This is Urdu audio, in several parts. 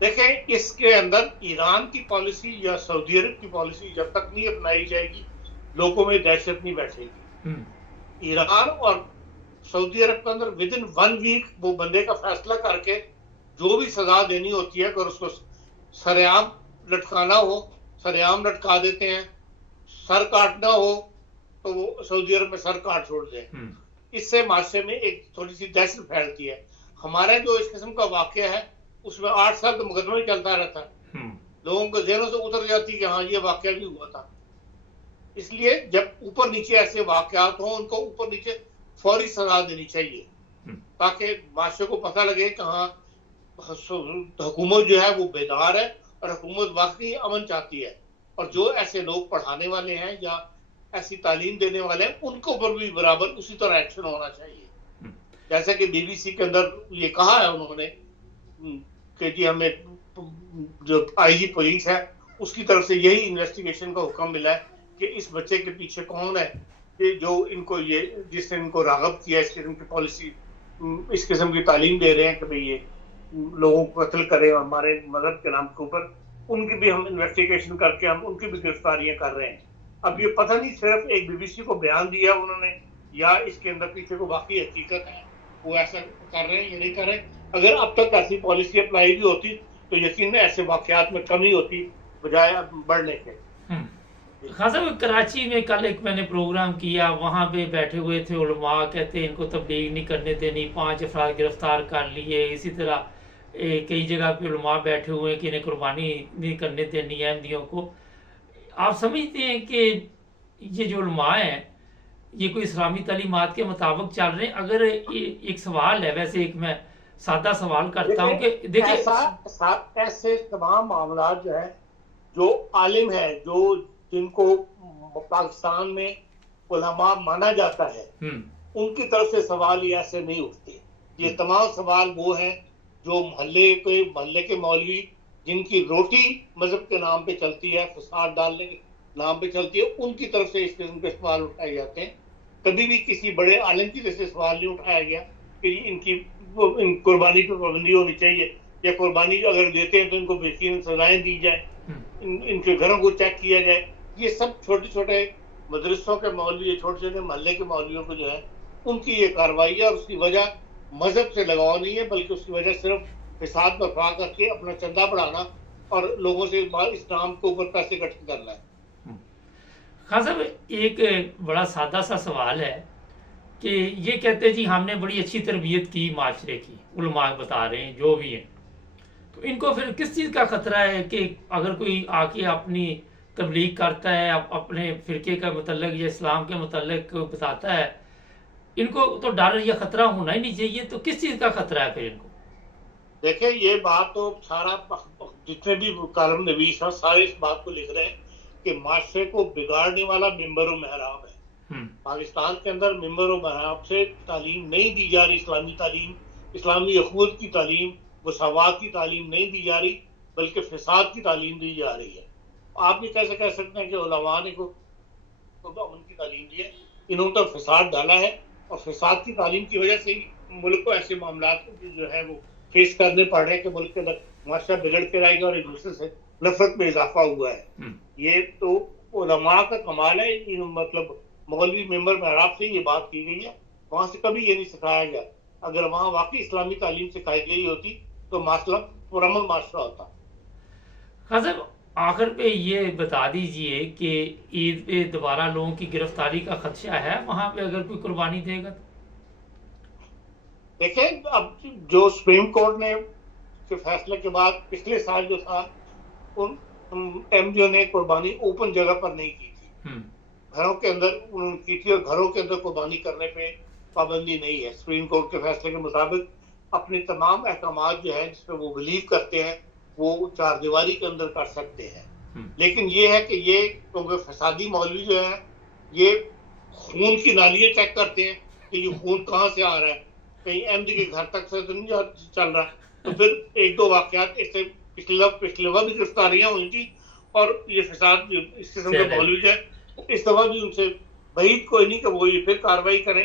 دیکھیں اس کے اندر ایران کی پالیسی یا سعودی عرب کی پالیسی جب تک نہیں اپنائی جائے گی لوگوں میں دہشت نہیں بیٹھے گی. ایران اور سعودی عرب کے اندر ود ان 1 ویک وہ بندے کا فیصلہ کر کے جو بھی سزا دینی ہوتی ہے اگر اس کو سریعام لٹکانا ہو سریعام لٹکا دیتے ہیں, سر کاٹنا ہو تو وہ سعودی عرب میں سر کاٹ چھوڑ دیں. اس سے معاشرے میں ایک تھوڑی سی دہشت پھیلتی ہے. ہمارا جو اس قسم کا واقعہ ہے اس میں 8 سال تو مقدمہ ہی چلتا رہتا ہے, لوگوں کو ذہنوں سے اتر جاتی کہ ہاں یہ واقعہ بھی ہوا تھا. اس لیے جب اوپر نیچے ایسے واقعات ہوں ان کو اوپر نیچے فوری سزا دینی چاہیے تاکہ معاشرے کو پتہ لگے کہ ہاں حکومت جو ہے وہ بیدار ہے اور حکومت واقعی امن چاہتی ہے, اور جو ایسے لوگ پڑھانے والے ہیں یا ایسی تعلیم دینے والے ہیں ان کو اوپر بھی برابر اسی طرح ایکشن ہونا چاہیے. جیسا کہ بی بی سی کے اندر یہ کہا ہے انہوں نے کہ جی ہمیں جو آئی جی پولیس ہے اس کی طرف سے یہی انویسٹیگیشن کا حکم ملا ہے کہ اس بچے کے پیچھے کون ہے کہ جو ان کو یہ جس نے ان کو راغب کیا اس قسم کی پالیسی اس قسم کی تعلیم دے رہے ہیں کہ بھئی یہ لوگوں کو قتل کرے ہمارے مذہب کے نام کے اوپر, ان کی بھی ہم انویسٹیگیشن کر کے ہم ان کی بھی گرفتاریاں کر رہے ہیں. اب یہ پتہ نہیں صرف ایک بی بی سی کو بیان دیا انہوں نے یا اس کے اندر پیچھے کو واقعی حقیقت ہے وہ ایسا کر رہے ہیں یا نہیں کر رہے. اگر اب تک ایسی پالیسی اپلائی بھی ہوتی تو یقیناً ایسے واقعات میں کمی ہوتی بجائے بڑھنے کے. خان صاحب کراچی میں کل ایک میں نے پروگرام کیا, وہاں پہ بیٹھے ہوئے تھے علماء, کہتے ہیں ان کو تبلیغ نہیں کرنے دینی, 5 افراد گرفتار کر لیے. اسی طرح کئی جگہ پہ علماء بیٹھے ہوئے ہیں کہ انہیں قربانی نہیں کرنے دینی ہے احمدیوں کو. آپ سمجھتے ہیں کہ یہ جو علماء ہیں یہ کوئی اسلامی تعلیمات کے مطابق چل رہے ہیں؟ اگر ایک سوال ہے, ویسے ایک میں سادہ سوال کرتا ہوں کہ دیکھیں ایسے تمام معاملات جو ہیں جو عالم ہے جو جن کو پاکستان میں علماء مانا جاتا ہے ان کی طرف سے سوال یہ ایسے نہیں اٹھتے. یہ تمام سوال وہ ہیں جو محلے کے مولوی جن کی روٹی مذہب کے نام پہ چلتی ہے, فساد ڈالنے کے نام پہ چلتی ہے, ان کی طرف سے اس قسم کے سوال اٹھائے جاتے ہیں. کبھی بھی کسی بڑے عالم کی طرف سے سوال نہیں اٹھایا گیا کہ ان قربانی پہ پابندی ہونی چاہیے یا قربانی اگر دیتے ہیں تو ان کو یقیناً سزائیں دی جائیں, ان کے گھروں کو چیک کیا جائے. یہ سب چھوٹے چھوٹے مدرسوں کے مولوی, چھوٹے چھوٹے محلے کے مولویوں کو جو ہے ان کی یہ کارروائی ہے, اور اس کی وجہ مذہب سے لگاؤ نہیں ہے بلکہ اس کی وجہ صرف فساد برپا کر کے اپنا چندہ بڑھانا اور لوگوں سے اسلام کے اوپر پیسے اکٹھے کرنا ہے. خان صاحب ایک بڑا سادہ سا سوال ہے کہ یہ کہتے ہیں جی ہم نے بڑی اچھی تربیت کی معاشرے کی, علماء بتا رہے ہیں جو بھی ہیں, تو ان کو پھر کس چیز کا خطرہ ہے کہ اگر کوئی آ کے اپنی تبلیغ کرتا ہے اپنے فرقے کا متعلق یا اسلام کے متعلق بتاتا ہے, ان کو تو ڈر یا خطرہ ہونا ہی نہیں چاہیے, تو کس چیز کا خطرہ ہے پھر ان کو؟ دیکھیں یہ بات تو سارا جتنے بھی کالم نویس ہیں سارے اس بات کو لکھ رہے ہیں کہ معاشرے کو بگاڑنے والا ممبر و محراب ہے. پاکستان کے اندر ممبر و محراب سے تعلیم نہیں دی جا رہی, اسلامی تعلیم, اسلامی اخوت کی تعلیم, مساوات کی تعلیم نہیں دی جا رہی بلکہ فساد کی تعلیم دی جا رہی ہے. آپ بھی کیسے کہہ سکتے ہیں کہ علماء نے کو امن کی تعلیم دی ہے؟ انہوں نے تو فساد ڈالا ہے, اور فساد کی تعلیم کی وجہ سے ملک کو ایسے معاملات جو ہے وہ فیس کرنے پڑ رہے ہیں کہ ملک کے اندر معاشرہ بگڑ کے رہے گا اور ایک دوسرے سے نفرت میں اضافہ ہوا ہے. یہ تو علماء کا کمال ہے, مطلب مولوی ممبر محراب سے یہ بات کی گئی ہے, وہاں سے کبھی یہ نہیں سکھایا گیا. اگر وہاں واقعی اسلامی تعلیم سکھائی گئی ہوتی تو معاشرہ پرامن معاشرہ ہوتا. حضرت آخر پہ یہ بتا دیجئے کہ عید پہ دوبارہ لوگوں کی گرفتاری کا خدشہ ہے وہاں پہ اگر کوئی قربانی دے گا؟ دیکھیں اب جو سپریم کورٹ نے کے فیصلے کے بعد پچھلے سال جو تھا ایم ڈی او نے قربانی اوپن جگہ پر نہیں کی تھی, گھروں کے اندر انہوں نے کی تھی, اور گھروں کے اندر قربانی کرنے پہ پابندی نہیں ہے. سپریم کورٹ کے فیصلے کے مطابق اپنے تمام احکامات جو ہیں جس پہ وہ بلیو کرتے ہیں وہ 4 دیواری کے اندر کر سکتے ہیں. لیکن یہ ہے کہ یہ کیونکہ فسادی مولوی جو ہے یہ خون کی نالیاں چیک کرتے ہیں کہ یہ خون کہاں سے آ رہا ہے, کہیں ایم ڈی کے گھر تک سے تو نہیں چل رہا. تو پھر 1-2 واقعات اس سے پچھلے وقت بھی گرفتاریاں ہوئی تھی, اور یہ فساد اس قسم کے مولوی جو ہے اس دفعہ بھی ان سے بعید کوئی نہیں کہ وہ یہ پھر کارروائی کریں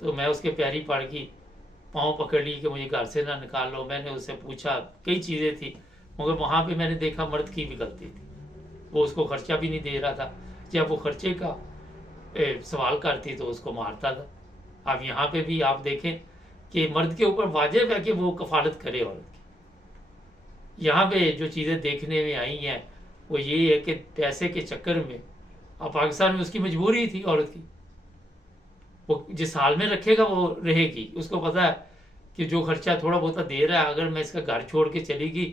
تو میں اس کے پیری پڑ گئی، پاؤں پکڑ لی کہ مجھے گھر سے نہ نکال لو. میں نے اس سے پوچھا، کئی چیزیں تھی، مگر وہاں پہ میں نے دیکھا مرد کی بھی غلطی تھی. وہ اس کو خرچہ بھی نہیں دے رہا تھا. جب وہ خرچے کا سوال کرتی تو اس کو مارتا تھا. اب یہاں پہ بھی آپ دیکھیں کہ مرد کے اوپر واجب ہے کہ وہ کفالت کرے عورت کی. یہاں پہ جو چیزیں دیکھنے میں آئی ہیں وہ یہ ہے کہ پیسے کے چکر میں، اب پاکستان میں اس کی مجبوری تھی عورت کی، وہ جس حال میں رکھے گا وہ رہے گی. اس کو پتا ہے کہ جو خرچہ تھوڑا بہت دے رہا ہے، اگر میں اس کا گھر چھوڑ کے چلی گئی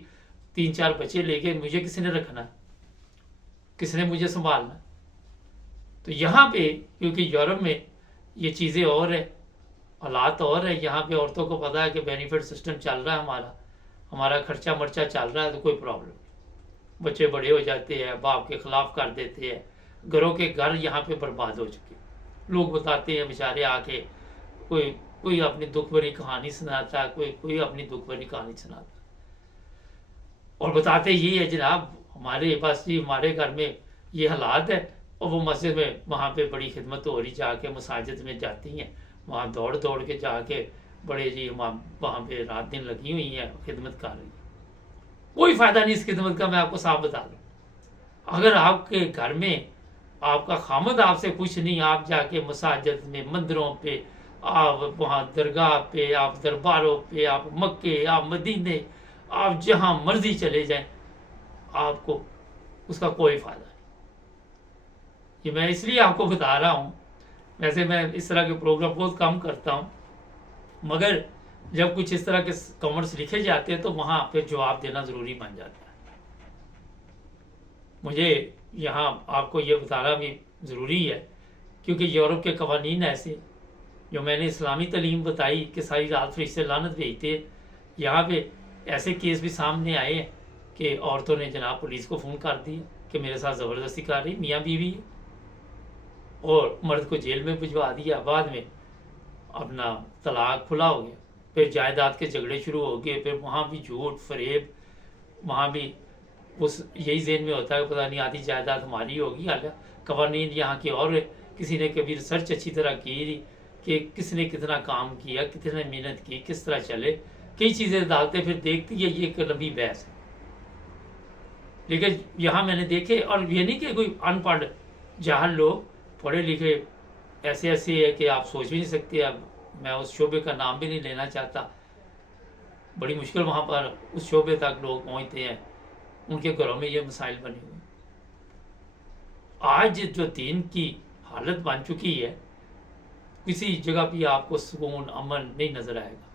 3-4 بچے لے کے، مجھے کس نے رکھنا ہے، کس نے مجھے سنبھالنا ہے. تو یہاں پہ کیونکہ یورپ میں یہ چیزیں اور ہے، حالات اور ہے، یہاں پہ عورتوں کو پتا ہے کہ بینیفٹ سسٹم چل رہا ہے، ہمارا خرچہ مرچہ چل رہا ہے، تو کوئی پرابلم نہیں. بچے بڑے ہو جاتے ہیں، باپ کے خلاف کر دیتے ہیں، گھروں کے گھر یہاں پہ برباد ہو چکے. لوگ بتاتے ہیں بیچارے آ کے، کوئی اپنی دکھ بھری کہانی سناتا ہے، کوئی اپنی دکھ بھری کہانی سناتا ہے، اور بتاتے یہ ہے جناب ہمارے پاس جی ہمارے گھر میں یہ حالات ہے. اور وہ مسجد میں وہاں پہ بڑی خدمت ہو رہی، جا کے مساجد میں جاتی ہیں، وہاں دوڑ کے جا کے بڑے جی وہاں پہ رات دن لگی ہوئی ہیں، خدمت کر رہی ہیں. کوئی فائدہ نہیں اس خدمت کا، میں آپ کو صاف بتا دوں. اگر آپ کے گھر میں آپ کا خامد آپ سے کچھ نہیں، آپ جا کے مساجد میں، مندروں پہ، آپ وہاں درگاہ پہ، آپ درباروں پہ، آپ مکے، آپ مدینے، آپ جہاں مرضی چلے جائیں، آپ کو اس کا کوئی فائدہ نہیں. یہ میں اس لیے آپ کو بتا رہا ہوں. ویسے میں اس طرح کے پروگرام بہت کم کرتا ہوں، مگر جب کچھ اس طرح کے کامنٹس لکھے جاتے ہیں تو وہاں پہ جواب دینا ضروری بن جاتا ہے. مجھے یہاں آپ کو یہ بتانا بھی ضروری ہے کیونکہ یورپ کے قوانین ایسے، جو میں نے اسلامی تعلیم بتائی کہ ساری رات فرشتے لعنت بھیجتے ہیں، یہاں پہ ایسے کیس بھی سامنے آئے ہیں کہ عورتوں نے جناب پولیس کو فون کر دیا کہ میرے ساتھ زبردستی کر رہی، میاں بیوی ہے، اور مرد کو جیل میں بھجوا دیا. بعد میں اپنا طلاق کھلا ہو گیا، پھر جائیداد کے جھگڑے شروع ہو گئے، پھر وہاں بھی جھوٹ فریب، وہاں بھی اس یہی ذہن میں ہوتا ہے کہ پتہ نہیں آدھی جائیداد ہماری ہوگی. حالانکہ قوانین یہاں کے اور کسی نے کبھی ریسرچ اچھی طرح کی نہیں کہ کس نے کتنا کام کیا، کتنے محنت کی، کس طرح چلے، کئی چیزیں ڈالتے پھر دیکھتی ہے. یہ ایک لمبی بحث ہے. لیکن یہاں میں نے دیکھے، اور یہ نہیں کہ کوئی ان پڑھ جاہل لوگ، پڑھے لکھے ایسے ہے کہ آپ سوچ بھی نہیں سکتے. اب میں اس شعبے کا نام بھی نہیں لینا چاہتا، بڑی مشکل وہاں پر اس شعبے تک لوگ پہنچتے ہیں، ان کے گھروں میں یہ مسائل بنے ہوئے. آج جو دین کی حالت بن چکی ہے، کسی جگہ بھی آپ کو سکون امن نہیں نظر آئے گا.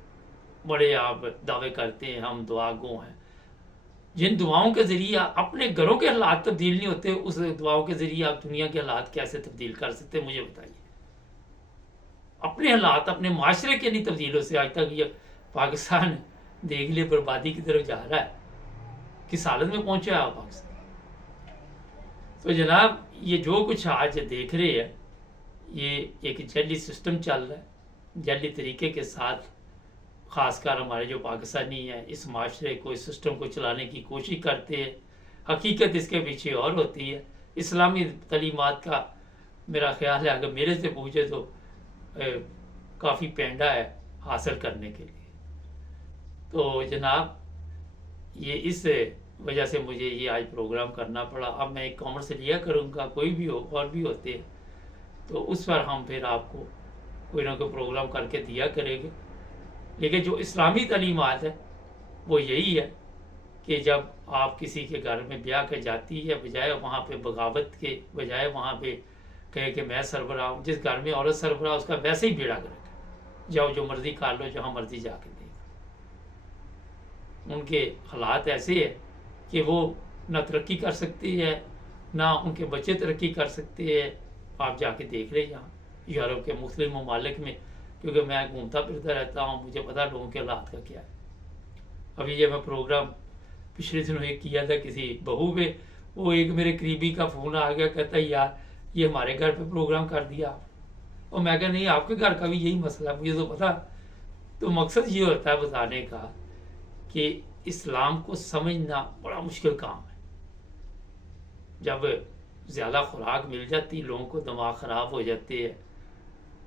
بڑے آپ دعوے کرتے ہیں ہم دعا گو ہیں، جن دعاؤں کے ذریعے اپنے گھروں کے حالات تبدیل نہیں ہوتے، اس دعاؤں کے ذریعے آپ دنیا کے حالات کیسے تبدیل کر سکتے ہیں؟ مجھے بتائیے. اپنے حالات اپنے معاشرے کے نہیں تبدیل ہو سے. آج تک یہ پاکستان دیکھ لے بربادی کی طرف جا رہا ہے، کس حالت میں پہنچا ہے پاکستان. تو جناب یہ جو کچھ آج دیکھ رہے ہیں، یہ ایک جعلی سسٹم چل رہا ہے، جعلی طریقے کے ساتھ. خاص کر ہمارے جو پاکستانی ہیں اس معاشرے کو، اس سسٹم کو چلانے کی کوشش کرتے ہیں. حقیقت اس کے پیچھے اور ہوتی ہے. اسلامی تعلیمات کا میرا خیال ہے اگر میرے سے پوچھے تو کافی پینڈا ہے حاصل کرنے کے لیے. تو جناب یہ اس وجہ سے مجھے یہ آج پروگرام کرنا پڑا. اب میں ایک کامنٹ سے لیا کروں گا، کوئی بھی ہو اور بھی ہوتے ہیں تو اس پر ہم پھر آپ کو کوئی نہ کوئی پروگرام کر کے دیا کریں گے. لیکن جو اسلامی تعلیمات ہے وہ یہی ہے کہ جب آپ کسی کے گھر میں بیاہ کے جاتی ہے، بجائے وہاں پہ بغاوت کے، بجائے وہاں پہ کہے کہ میں سربراہ ہوں، جس گھر میں عورت سربراہ اس کا ویسے ہی بیڑا گرک، جاؤ جو مرضی کر لو، جہاں مرضی جا کے دیکھ. ان کے حالات ایسے ہیں کہ وہ نہ ترقی کر سکتی ہے، نہ ان کے بچے ترقی کر سکتے ہیں. آپ جا کے دیکھ رہے یہاں یورپ کے مختلف ممالک میں، کیونکہ میں گھومتا پھرتا رہتا ہوں، مجھے پتا لوگوں کے حالات کا کیا ہے. ابھی یہ میں پروگرام پچھلے دنوں ایک کیا تھا کسی بہو پہ، وہ ایک میرے قریبی کا فون آ گیا، کہتا یار یہ ہمارے گھر پہ پروگرام کر دیا آپ. اور میں کہا نہیں، آپ کے گھر کا بھی یہی مسئلہ ہے، مجھے تو پتا. تو مقصد یہ ہوتا ہے بتانے کا کہ اسلام کو سمجھنا بڑا مشکل کام ہے. جب زیادہ خوراک مل جاتی، لوگوں کو دماغ خراب ہو جاتے ہیں،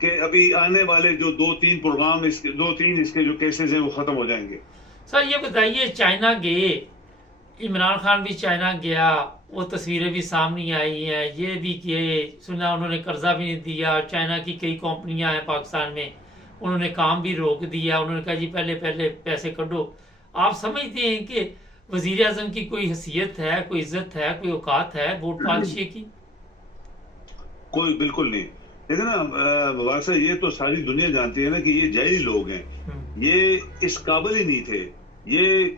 کہ ابھی آنے والے جو 2-3 پروگرام اس کے جو کیسز ہیں وہ ختم ہو جائیں گے. سر یہ بتائیے، چائنا گئے، عمران خان بھی چائنا گیا، وہ تصویریں بھی سامنے آئی ہیں، یہ بھی کہ سنا انہوں نے قرضہ بھی نہیں دیا، چائنا کی کئی کمپنیاں ہیں پاکستان میں، انہوں نے کام بھی روک دیا، انہوں نے کہا جی پہلے پیسے کڈو. آپ سمجھتے ہیں کہ وزیر اعظم کی کوئی حیثیت ہے، کوئی عزت ہے، کوئی اوقات ہے ووٹ پالشی کی؟ کوئی بالکل نہیں. دیکھیں نا مبارک صاحب، یہ تو ساری دنیا جانتی ہے نا کہ یہ جعلی لوگ ہیں، یہ اس قابل ہی نہیں تھے. یہ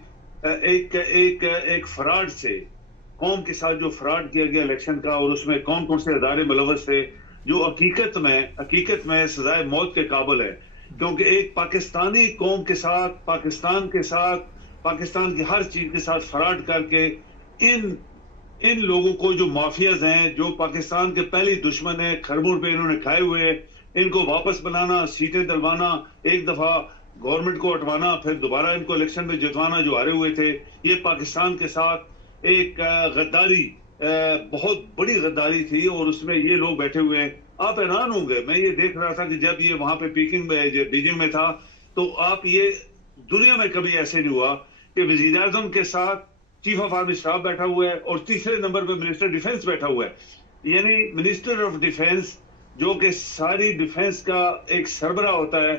ایک فراڈ سے قوم کے ساتھ جو فراڈ کیا گیا الیکشن کا، اور اس میں کون کون سے ادارے ملوث تھے جو حقیقت میں سزائے موت کے قابل ہے. کیونکہ ایک پاکستانی قوم کے ساتھ، پاکستان کی ہر چیز کے ساتھ فراڈ کر کے ان لوگوں کو جو مافیاز ہیں، جو پاکستان کے پہلی دشمن ہیں، خربوں پہ انہوں نے کھائے ہوئے، ان کو واپس بنانا، سیٹیں دلوانا، ایک دفعہ گورنمنٹ کو ہٹوانا، پھر دوبارہ ان کو الیکشن میں جتوانا جو ہارے ہوئے تھے. یہ پاکستان کے ساتھ ایک غداری، بہت بڑی غداری تھی، اور اس میں یہ لوگ بیٹھے ہوئے ہیں. آپ حیران ہوں گے، میں یہ دیکھ رہا تھا کہ جب یہ وہاں پہ بیجنگ میں تھا، تو آپ یہ دنیا میں کبھی ایسے نہیں ہوا کہ وزیر اعظم کے ساتھ چیف آف آرمی اسٹاف بیٹھا ہوا ہے اور تیسرے نمبر پہ منسٹر ڈیفنس بیٹھا ہوا ہے. یعنی منسٹر آف ڈیفنس جو کہ ساری ڈیفنس کا ایک سربراہ ہوتا ہے،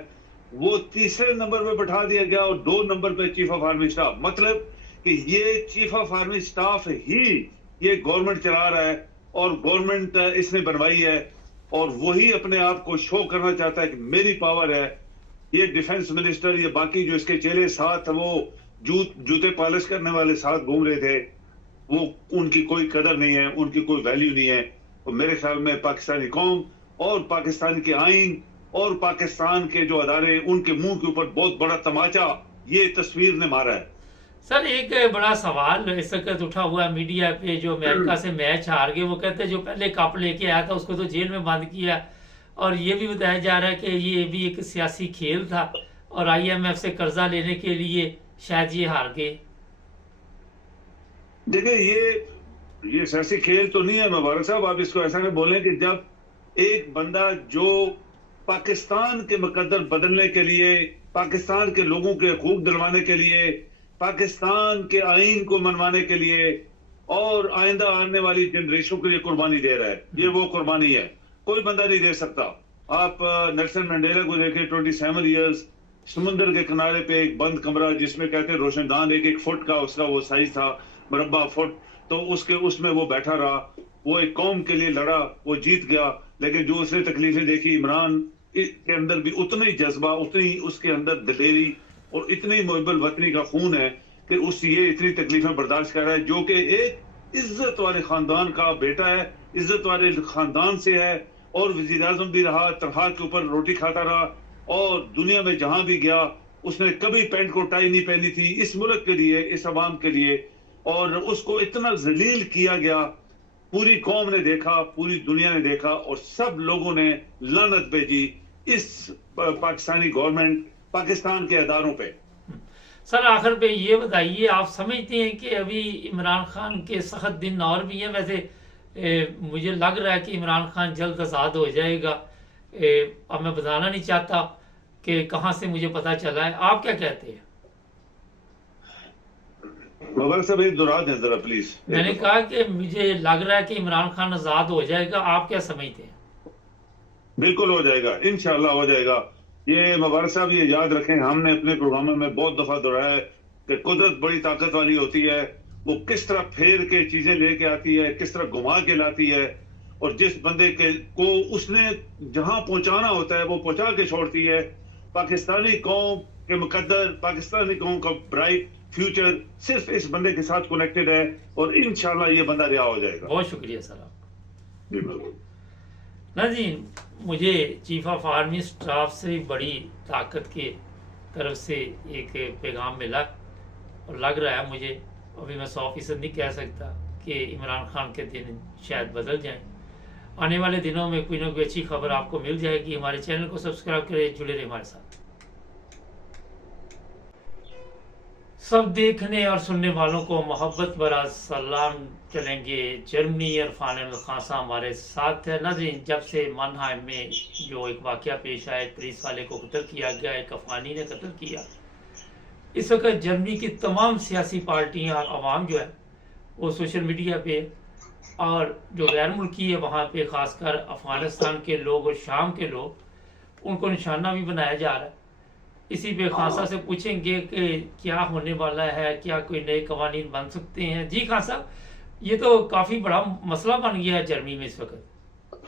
وہ تیسرے نمبر پہ بٹھا دیا گیا، اور 2 نمبر پہ چیف آف آرمی اسٹاف. مطلب کہ یہ چیف آف آرمی اسٹاف ہی یہ گورنمنٹ چلا رہا ہے، اور گورنمنٹ اس نے بنوائی ہے، اور وہی اپنے آپ کو شو کرنا چاہتا ہے کہ میری پاور ہے. یہ ڈیفنس منسٹر، یہ باقی جو اس کے چہرے ساتھ وہ جوتے پالش کرنے والے ساتھ گھوم رہے تھے، وہ ان کی کوئی قدر نہیں ہے، ان کی کوئی ویلیو نہیں ہے. اور میرے خیال میں پاکستانی قوم اور پاکستان کے آئین اور پاکستان کے جو ادارے، ان کے منہ کے اوپر بہت بڑا تماچا یہ تصویر نے مارا ہے. سر ایک بڑا سوال اس وقت اٹھا ہوا ہے میڈیا پہ، جو امریکہ سے میچ ہار گئے، وہ کہتے ہیں جو پہلے کپ لے کے آیا تھا اس کو تو جیل میں بند کیا، اور یہ بھی بتایا جا رہا ہے کہ یہ بھی ایک سیاسی کھیل تھا، اور IMF سے قرضہ لینے کے لیے شاید یہ ہار گئے. دیکھیں یہ سیاسی کھیل تو نہیں ہے مبارک صاحب. آپ اس کو ایسا نہ بولیں کہ جب ایک بندہ جو پاکستان کے مقدر بدلنے کے لیے، پاکستان کے لوگوں کے حقوق دلوانے کے لیے، پاکستان کے آئین کو منوانے کے لیے، اور آئندہ آنے والی جنریشن کے لیے قربانی دے رہا ہے، یہ وہ قربانی ہے، کوئی بندہ نہیں دے سکتا. آپ نیلسن منڈیلا کو دیکھیں، 27 ایئرز سمندر کے کنارے پہ ایک بند کمرہ، جس میں کہتے ہیں روشن دان 1 فٹ کا اس کا وہ سائز تھا، مربع فٹ، تو اس میں وہ بیٹھا رہا، وہ ایک قوم کے لیے لڑا، وہ جیت گیا. لیکن جو اس نے تکلیفیں دیکھی، عمران کے اندر بھی اتنا ہی جذبہ، اتنی اس کے اندر دلیری، اور اتنی محب الوطنی کا خون ہے کہ یہ اتنی تکلیفیں برداشت کر رہا ہے، جو کہ ایک عزت والے خاندان کا بیٹا ہے، عزت والے خاندان سے ہے، اور وزیر اعظم بھی رہا، تنخواہ کے اوپر روٹی کھاتا رہا، اور دنیا میں جہاں بھی گیا اس نے کبھی پینٹ کو ٹائی نہیں پہنی تھی اس ملک کے لیے، اس عوام کے لیے. اور اس کو اتنا ذلیل کیا گیا، پوری قوم نے دیکھا، پوری دنیا نے دیکھا، اور سب لوگوں نے لعنت بھیجی اس پاکستانی گورنمنٹ، پاکستان کے اداروں پہ. سر آخر پہ یہ بتائیے، آپ سمجھتے ہیں کہ ابھی عمران خان کے سخت دن اور بھی ہیں؟ ویسے مجھے لگ رہا ہے کہ عمران خان جلد آزاد ہو جائے گا. اب میں بتانا نہیں چاہتا کہ کہاں سے مجھے پتا چلا ہے، آپ کیا کہتے ہیں؟ مبارک صاحب ایک دورہ دیں ذرا پلیز. میں نے کہا کہ مجھے لگ رہا ہے کہ عمران خان آزاد ہو جائے گا، آپ کیا سمجھتے ہیں؟ بالکل ہو جائے گا، انشاءاللہ ہو جائے گا. یہ مبارک صاحب یہ یاد رکھیں، ہم نے اپنے پروگراموں میں بہت دفعہ دہرایا ہے کہ قدرت بڑی طاقت والی ہوتی ہے، وہ کس طرح پھیر کے چیزیں لے کے آتی ہے، کس طرح گھما کے لاتی ہے، اور جس بندے کو اس نے جہاں پہنچانا ہوتا ہے وہ پہنچا کے چھوڑتی ہے. پاکستانی قوم کے مقدر، پاکستانی قوم کا برائٹ فیوچر صرف اس بندے کے ساتھ کنیکٹڈ ہے، اور انشاءاللہ یہ بندہ رہا ہو جائے گا. بہت شکریہ سر آپ. بالکل. ناظرین، مجھے چیف آف آرمی اسٹاف سے بڑی طاقت کی طرف سے ایک پیغام ملا، اور لگ رہا ہے مجھے، ابھی میں 100% نہیں کہہ سکتا کہ عمران خان کے دن شاید بدل جائیں. آنے والے دنوں میں کوئی نہ کوئی اچھی خبر آپ کو مل جائے گی. ہمارے چینل کو سبسکرائب کریں، جڑے رہے ہمارے ساتھ. سب دیکھنے اور سننے والوں کو محبت برا سلام. چلیں گے جرمنی۔ عرفان احمد خان صاحب ہمارے ساتھ ہے۔ ناظرین، جب سے مانہائم میں جو ایک واقعہ پیش آیا، پولیس والے کو قتل کیا گیا، ایک افغانی نے قتل کیا، اس وقت جرمنی کی تمام سیاسی پارٹیاں اور عوام جو ہے وہ سوشل میڈیا پہ، اور جو غیر ملکی ہے وہاں پہ خاص کر افغانستان کے لوگ اور شام کے لوگ، ان کو نشانہ بھی بنایا جا رہا ہے۔ اسی پہ خان صاحب سے پوچھیں گے کہ کیا ہونے والا ہے، کیا کوئی نئے قوانین بن سکتے ہیں؟ جی خان صاحب، یہ تو کافی بڑا مسئلہ بن گیا ہے جرمنی میں اس وقت۔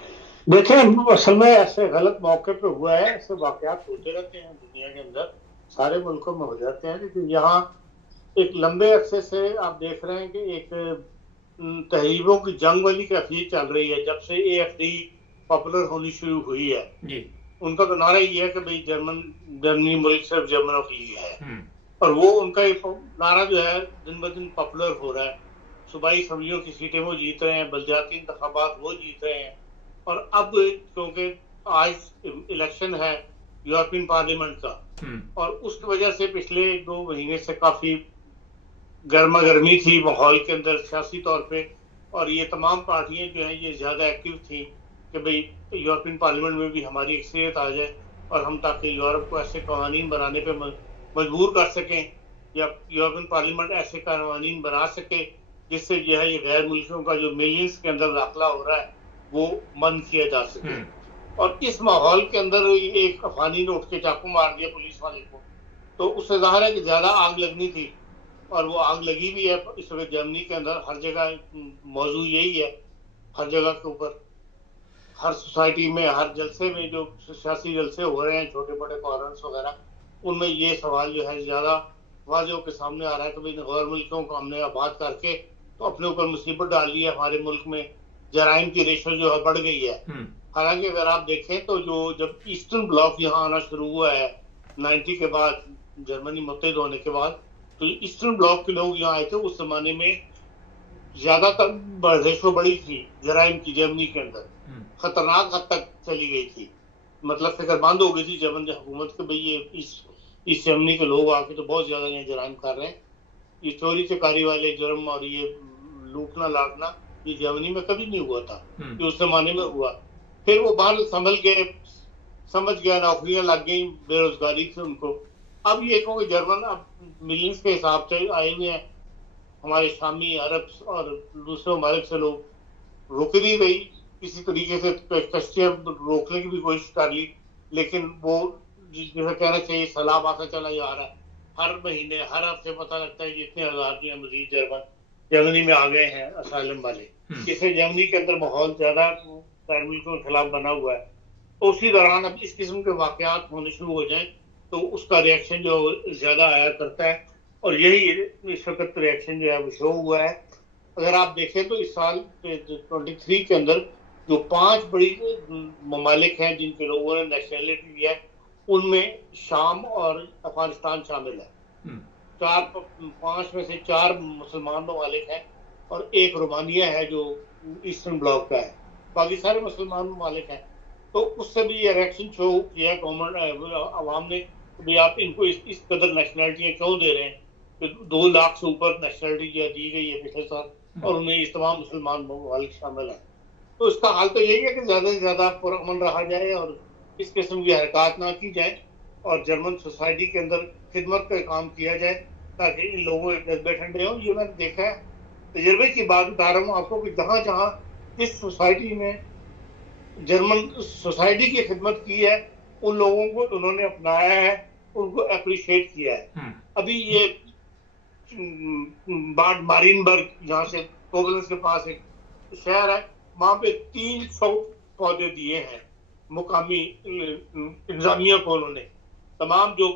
دیکھیں، اصل میں ایسے غلط موقع پہ ہوا ہے، ایسے واقعات ہوتے رہتے ہیں دنیا کے اندر، سارے ملکوں میں ہو جاتے ہیں، لیکن یہاں ایک لمبے عرصے سے آپ دیکھ رہے ہیں کہ ایک تحریروں کی جنگ والی کیفیت چل رہی ہے۔ جب سے اے ایف ڈی پاپولر ہونی شروع ہوئی ہے، جی، ان کا تو نعرہ یہ ہے کہ بھئی جرمنی ملک صرف جرمنوں کے لیے ہے، اور وہ ان کا یہ نعرہ جو ہے دن بدن پاپولر ہو رہا ہے۔ صوبائی اسمبلیوں کی سیٹیں وہ جیت رہے ہیں، بلدیاتی انتخابات وہ جیت رہے ہیں، اور اب کیونکہ آج الیکشن ہے یورپین پارلیمنٹ کا، اور اس کی وجہ سے پچھلے 2 مہینے سے کافی گرما گرمی تھی ماحول کے اندر سیاسی طور پہ، اور یہ تمام پارٹیاں جو ہیں یہ زیادہ ایکٹیو تھیں کہ بھئی یورپین پارلیمنٹ میں بھی ہماری اکثریت آ جائے، اور ہم تاکہ یورپ کو ایسے قوانین بنانے پہ مجبور کر سکیں، یا یورپین پارلیمنٹ ایسے قوانین بنا سکے جس سے جو ہے یہ غیر ملکیوں کا جو ملینز کے اندر داخلہ ہو رہا ہے وہ بند کیا جا سکے۔ اور اس ماحول کے اندر ایک افغانی نے اٹھ کے چاقو مار دیا پولیس والے کو، تو اس سے ظاہر ہے کہ زیادہ آگ لگنی تھی، اور وہ آگ لگی بھی ہے۔ اس وقت جرمنی کے اندر ہر جگہ موضوع یہی ہے، ہر جگہ کے اوپر، ہر سوسائٹی میں، ہر جلسے میں جو سیاسی جلسے ہو رہے ہیں چھوٹے بڑے کانفرنس وغیرہ، ان میں یہ سوال جو ہے زیادہ واضح ہو کے سامنے آ رہا ہے کہ بھئی غیر ملکوں کو ہم نے آباد کر کے تو اپنے اوپر مصیبت ڈال لی ہے۔ ہمارے ملک میں جرائم کی ریشو جو ہے بڑھ گئی ہے۔ حالانکہ اگر آپ دیکھیں تو جب ایسٹرن بلاک یہاں آنا شروع ہوا ہے 90 کے بعد، جرمنی متحد ہونے کے بعد، تو ایسٹرن بلاک کے لوگ یہاں آئے تھے، اس زمانے میں زیادہ تر ریشو بڑی تھی جرائم کی جرمنی کے اندر، خطرناک حد تک چلی گئی تھی، مطلب فکر بند ہو گئی تھی جرمن حکومت کے بھئی یہ اس جرمنی کے لوگ آ کے تو بہت زیادہ یہ جرائم کر رہے ہیں، یہ چوری چکاری والے جرم اور یہ لوٹنا لاٹنا یہ جرمنی میں کبھی نہیں ہوا تھا، یہ اس زمانے میں ہوا۔ پھر وہ بال سنبھل گئے، سمجھ گیا، نوکریاں لگ گئیں، بے روزگاری تھی ان کو۔ اب یہ کہ جرمن اب ملینز کے حساب سے آئے ہوئے ہیں، ہمارے شامی، عرب اور دوسرے ممالک سے لوگ، روک نہیں رہی کسی طریقے سے، کشتیاں روکنے کی بھی کوشش کر لی، لیکن وہ جیسے کہنا چاہیے سیلاب آتا چلا جا رہا ہے۔ ہر مہینے، ہر ہفتے پتہ لگتا ہے کہ اتنے ہزار جو مزید جرمنی میں آ گئے ہیں اسائلم والے۔ اس سے جرمنی کے اندر ماحول زیادہ غیر ملکوں کے خلاف بنا ہوا ہے۔ تو اسی دوران اب اس قسم کے واقعات ہونے شروع ہو جائیں تو اس کا ریئیکشن جو زیادہ آیا کرتا ہے، اور یہی اس وقت ریئیکشن جو ہے وہ شو ہوا ہے۔ اگر آپ دیکھیں تو اس سال 23 کے اندر جو 5 بڑی ممالک ہیں جن کے لوگوں نے نیشنلٹی لیا ہے، ان میں شام اور افغانستان شامل ہے۔ 5 میں سے 4 مسلمان ممالک ہیں اور ایک رومانیہ ہے جو ایسٹرن بلاک کا ہے، باقی سارے مسلمان ممالک ہیں۔ تو اس سے بھی یہ ریئیکشن شو کیا گورنمنٹ عوام نے کہ آپ ان کو اس قدر نیشنلٹیاں کیوں دے رہے ہیں، کہ 2 لاکھ سے اوپر نیشنلٹی دی گئی ہے پچھلے سال، اور ان میں اس تمام مسلمان ممالک شامل ہیں۔ تو اس کا حال تو یہی ہے کہ زیادہ سے زیادہ پرامن رہا جائے اور اس قسم کی حرکات نہ کی جائیں، اور جرمن سوسائٹی کے اندر خدمت کا کام کیا جائے تاکہ ان لوگوں کے جذبے ٹھنڈے ہوں۔ یہ میں نے دیکھا ہے، تجربے کی بات بتا رہا ہوں آپ کو، کہ جہاں جہاں اس سوسائٹی میں جرمن سوسائٹی کی خدمت کی ہے، ان لوگوں کو انہوں نے اپنایا ہے، ان کو اپریشیٹ کیا ہے۔ ابھی یہ باد مارینبرگ جہاں سے کوبلنس کے پاس ایک شہر ہے، وہاں پہ 300 پودے دیے ہیں مقامی انتظامیہ کو انہوں نے، تمام جو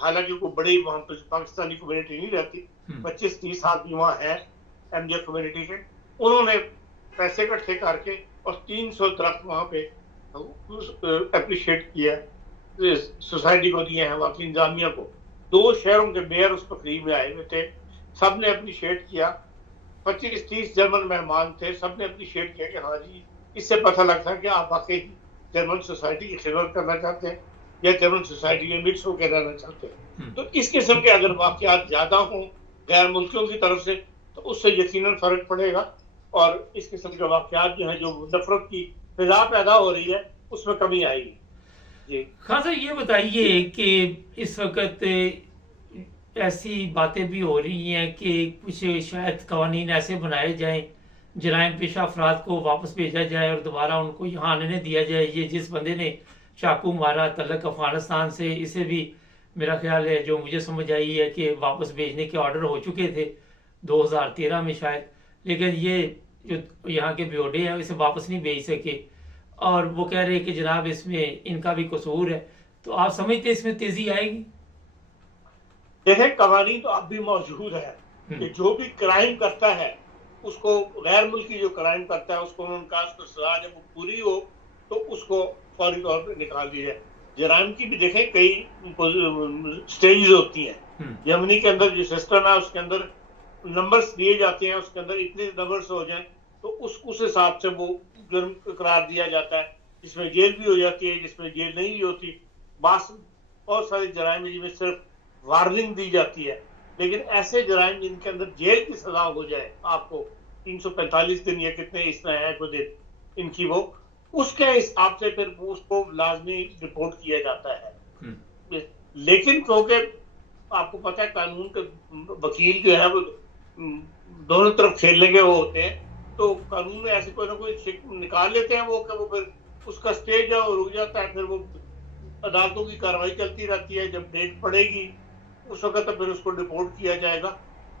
حالانکہ کوئی بڑی وہاں پہ پاکستانی کمیونٹی نہیں رہتی، 25-30 آدمی وہاں ہیں ایم جے کمیونٹی کے، انہوں نے پیسے اکٹھے کر کے اور 300 درخت وہاں پہ اپریشیٹ کیا، سوسائٹی کو دیے ہیں، وہاں کی انتظامیہ کو۔ 2 شہروں کے میئر اس تقریب میں آئے ہوئے تھے، سب نے اپریشیٹ کیا، 25-30 جرمن مہمان تھے، سب نے اپریشیٹ کیا کہ ہاں جی، اس سے پتہ لگتا ہے کہ آپ واقعی جرمن سوسائٹی کی خدمت کرنا چاہتے ہیں یا جرمن سوسائٹی میں مکس ہو کے رہنا چاہتے ہیں۔ تو اس قسم کے اگر واقعات زیادہ ہوں غیر ملکیوں کی طرف سے تو اس سے یقیناً فرق پڑے گا اور اس قسم کے واقعات جو ہیں جو نفرت کی فضا پیدا ہو رہی ہے اس میں کمی آئے گی. جی خان صاحب یہ بتائیے کہ اس وقت ایسی باتیں بھی ہو رہی ہیں کہ کچھ شاید قوانین ایسے بنائے جائیں جرائم پیشہ افراد کو واپس بھیجا جائے اور دوبارہ ان کو یہاں آنے دیا جائے. یہ جس بندے نے چاقو مارا تعلق افغانستان سے، اسے بھی میرا خیال ہے جو مجھے سمجھ آئی ہے کہ واپس بھیجنے کے آرڈر ہو چکے تھے 2013 میں شاید، لیکن یہ جو یہاں کے بیوڈے ہیں اسے واپس نہیں بھیج سکے اور وہ کہہ رہے کہ جناب اس میں ان کا بھی قصور ہے. تو آپ سمجھتے اس میں تیزی آئے گی؟ دیکھیں قوانین تو اب بھی موجود ہے کہ جو بھی کرائم کرتا ہے اس کو، غیر ملکی جو کرائم کرتا ہے اس کو اس کو سزا جب وہ پوری ہو تو اس کو فوری طور پہ نکال دیا جائے. جرائم کی بھی دیکھیں کئی سٹیجز ہوتی ہیں. جرمنی کے اندر جو سسٹم ہے اس کے اندر نمبرز دیے جاتے ہیں، اس کے اندر اتنے نمبرز ہو جائیں تو اس حساب سے وہ جرم قرار دیا جاتا ہے، جس میں جیل بھی ہو جاتی ہے، جس میں جیل نہیں بھی ہوتی. بہت سارے جرائم جن میں صرف وارننگ دی جاتی ہے، لیکن ایسے جرائم جن کے اندر جیل کی سزا ہو جائے آپ کو 345 دن یا کتنے اس طرح ہے کوئی دن ان کی، وہ اس کے حساب سے پھر اس کو لازمی رپورٹ کیا جاتا ہے. لیکن کیونکہ آپ کو پتہ ہے قانون کے وکیل جو ہے وہ دونوں طرف کھیلنے کے وہ ہوتے ہیں، تو قانون میں ایسے کوئی نہ کوئی نکال لیتے ہیں وہ کہ وہ پھر اس کا سٹیج ہے وہ رک جاتا ہے، پھر وہ عدالتوں کی کارروائی چلتی رہتی ہے. جب ڈیٹ پڑے گی اس وقت پھر اس کو ڈپورٹ کیا جائے گا.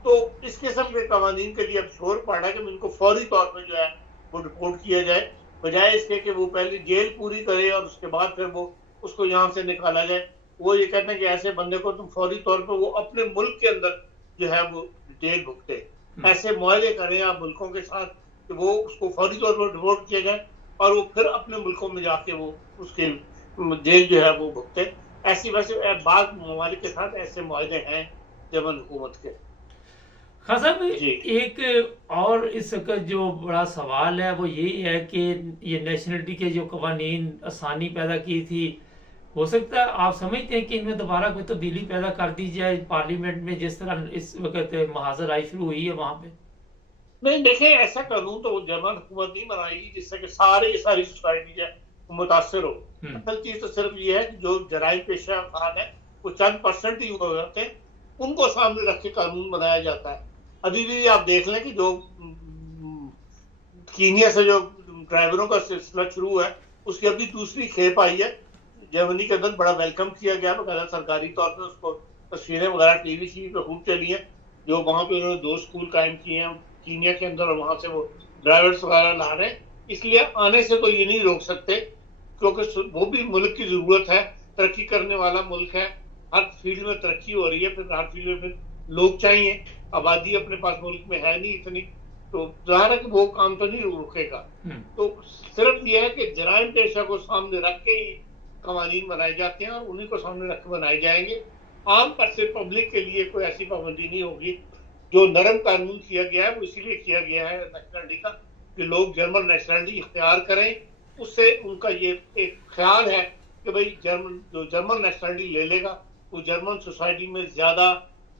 تو اس قسم کے قوانین کے لیے اب شور پڑ رہا ہے کہ ان کو فوری طور پہ جو ہے وہ ڈپورٹ کیا جائے، بجائے اس کے کہ وہ پہلے جیل پوری کرے اور اس کے بعد پھر وہ اس کو یہاں سے نکالا جائے. وہ یہ کہتے ہیں کہ ایسے بندے کو تم فوری طور پہ وہ اپنے ملک کے اندر جو ہے وہ جیل بھگتے. ایسے معاہدے کریں آپ ملکوں کے ساتھ کہ وہ اس کو فوری طور پر ڈپورٹ کیا جائے اور وہ پھر اپنے ملکوں میں جا کے وہ اس کے جیل جو ہے وہ بھگتے. ایسی ویسے بعض ممالک کے ساتھ ایسے معاہدے ہیں جرمن حکومت کے. خان صاحب ایک اور اس کا جو بڑا سوال ہے وہ یہی ہے کہ یہ نیشنلٹی کے جو قوانین آسانی پیدا کی تھی، ہو سکتا ہے آپ سمجھتے ہیں کہ ان میں دوبارہ کوئی تبدیلی پیدا کر دی جائے پارلیمنٹ میں جس طرح اس وقت محاذر آئی شروع ہوئی ہے وہاں پہ؟ نہیں دیکھیں ایسا قانون تو جرمن حکومت نہیں بنائے گی جس سے کہ ساری سوسائٹی جو ہے متاثر ہو. اصل چیز تو صرف یہ ہے کہ جو جرائم پیشہ افراد ہیں وہ چند پرسنٹ ہی ہوتے ہیں، ان کو سامنے رکھ کے قانون بنایا جاتا ہے. ابھی بھی آپ دیکھ لیں کہ جو کینیا سے جو ڈرائیوروں کا سلسلہ شروع ہے اس کی ابھی دوسری کھیپ آئی ہے. جرمنی کے اندر بڑا ویلکم کیا گیا، بقاعدہ سرکاری طور پہ اس کو تصویریں وغیرہ ٹی وی پہ خوب چلی ہیں. جو وہاں پہ انہوں نے 2 اسکول قائم کیے ہیں کینیا کے اندر اور وہاں سے وہ ڈرائیورس وغیرہ لا رہے ہیں. اس لیے آنے سے تو یہ نہیں روک سکتے کیونکہ وہ بھی ملک کی ضرورت ہے، ترقی کرنے والا ملک ہے، ہر فیلڈ میں ترقی ہو رہی ہے، پھر ہر فیلڈ میں پھر لوگ چاہیے. آبادی اپنے پاس ملک میں ہے نہیں اتنی، تو ظاہر ہے کہ وہ کام تو نہیں رکے گا. تو صرف یہ ہے کہ جرائم پیشہ کو سامنے رکھ کے ہی قوانین بنائے جاتے ہیں اور انہیں کو سامنے رکھ کے بنائے جائیں گے. عام پر سے پبلک کے لیے کوئی ایسی پابندی نہیں ہوگی. جو نرم قانون کیا گیا ہے وہ اسی لیے کیا گیا ہے نیشنلٹی کا کہ لوگ جرمن نیشنلٹی اختیار کریں. اس سے ان کا یہ ایک خیال ہے کہ بھئی جو جرمن نیشنلٹی لے لے گا وہ جرمن سوسائٹی میں زیادہ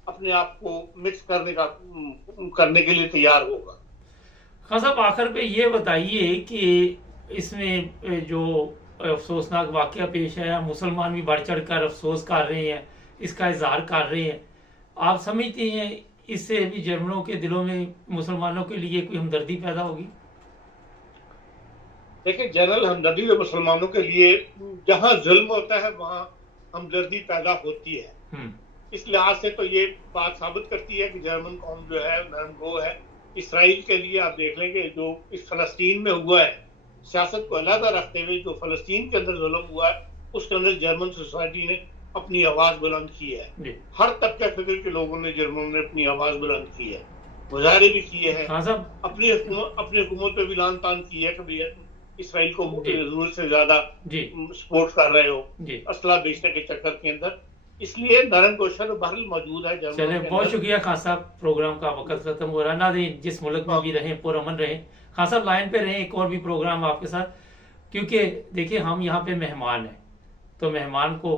اپنے آپ کو مکس کرنے کے لیے تیار ہوگا. خان صاحب آخر پہ یہ بتائیے کہ اس میں جو افسوسناک واقعہ پیش ہے، مسلمان بھی بڑھ چڑھ کر افسوس کر رہے ہیں، اس کا اظہار کر رہے ہیں. آپ سمجھتے ہیں اس سے بھی جرمنوں کے دلوں میں مسلمانوں کے لیے کوئی ہمدردی پیدا ہوگی؟ دیکھیں جنرل ہمدردی تو مسلمانوں کے لیے جہاں ظلم ہوتا ہے وہاں ہمدردی پیدا ہوتی ہے. اس لحاظ سے تو یہ بات ثابت کرتی ہے کہ جرمن قوم جو ہے نرم گو ہے. اسرائیل کے لیے آپ دیکھ لیں کہ جو اس فلسطین میں ہوا ہے، سیاست کو علیحدہ رکھتے ہوئے جو فلسطین کے اندر ظلم ہوا ہے اس کے اندر جرمن سوسائٹی نے اپنی آواز بلند کی ہے. ہر طبقہ فکر کے لوگوں نے جرمنوں نے اپنی آواز بلند کی ہے، مظاہرے بھی کیے ہیں، اپنی حکومت پہ بھی لان تان کی ہے کہ اسرائیل کو ضرورت سے زیادہ سپورٹ کر رہے ہو اسلحہ بیچنے کے چکر کے اندر. اس لیے نرم کوشش بہرحال موجود ہے. چلیں بہت شکریہ خان صاحب، پروگرام کا وقت ختم ہو رہا. ناظرین جس ملک میں بھی رہیں پرامن رہیں. خان صاحب لائن پہ رہیں، ایک اور بھی پروگرام آپ کے ساتھ، کیونکہ دیکھیں ہم یہاں پہ مہمان ہیں تو مہمان کو